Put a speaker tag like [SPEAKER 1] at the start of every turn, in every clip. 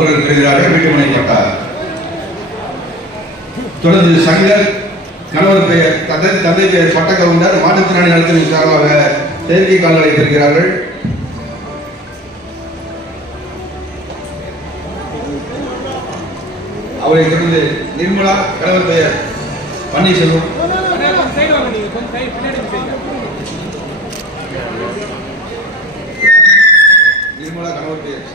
[SPEAKER 1] அவர்களுக்கு எதிராக வீட்டுமனை தொடர்ந்து சங்கர் கணவர் பெயர் தந்தை தந்தை பெயர் பட்ட கவுண்டர் மாற்றுத்திறனாளி நலத்தின் சார்பாக செயற்கை கால்களை பெறுகிறார்கள். அவரை தொடர்ந்து நிர்மலா கணவர் பெயர் பன்னீர்செல்வம். நிர்மலா கணவர் பெயர்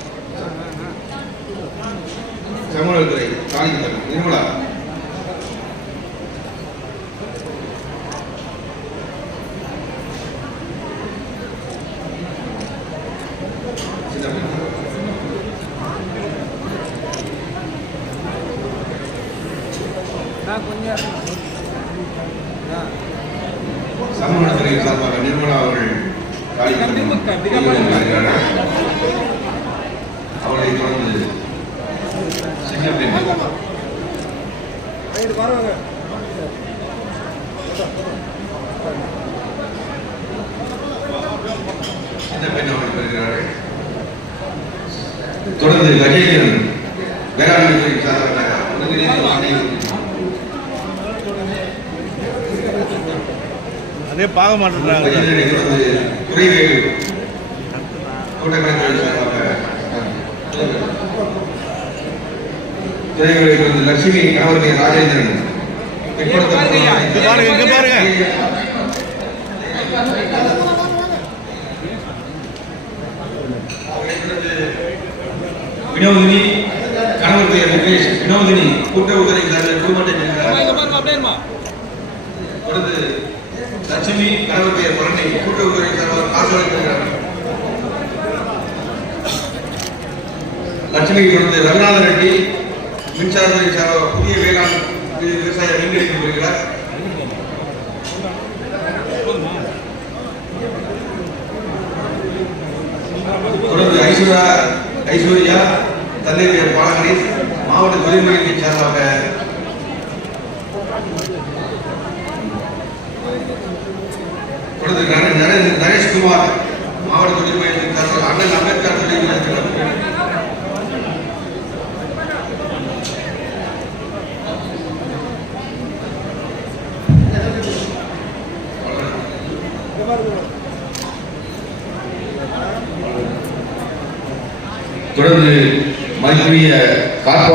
[SPEAKER 1] சமூகத்துறை காணிக்கத்தன் நிர்மலா. சின்ன பெண்.
[SPEAKER 2] நான் கொஞ்சம்
[SPEAKER 1] சமூகத்துறை சார்பாக நிர்மலா அவர்கள் தொடர்ந்து கஜேந்திரன் வேளாண்மை துறை சார்பாக
[SPEAKER 3] அதே பார்க்க மாட்டேன்றாங்க
[SPEAKER 1] கஜேந்திரனை தொடர்ந்து குறைவேறு தோட்டக்கலை சார்பாக துறைகளை தொடர்ந்து லட்சுமி கணவருடைய ராஜேந்திரன். வினோதினி கணவர் பெயர் முகேஷ். வினோதினி கூட்டுறவுத்துறை சார்பில் குடும்பத்தை தொடர்ந்து லட்சுமி கணவர் பெயர் பழனி சார்பாக காசோலை பெறுகிறார் லட்சுமி தொடர்ந்து ரங்கநாத ரெட்டி. மின்சாரத்துறை சார்பாக புதிய வேளாண் விவசாய மீன்பிடிப்பு வருகிறார் தொடர்ந்து ஐஸ்வர்யா ஐஸ்வர்யா தந்தை பாலகணேஷ் மாவட்ட தொழில் மையத்தை சார்பாக தொடர்ந்து நரேஷ்குமார் மாவட்ட தொழில் மையத்தின் சார்பாக அம்பேத்கர் தொழில் மையத்தில் தொடர்ந்து மதிப்புரிய காப்பா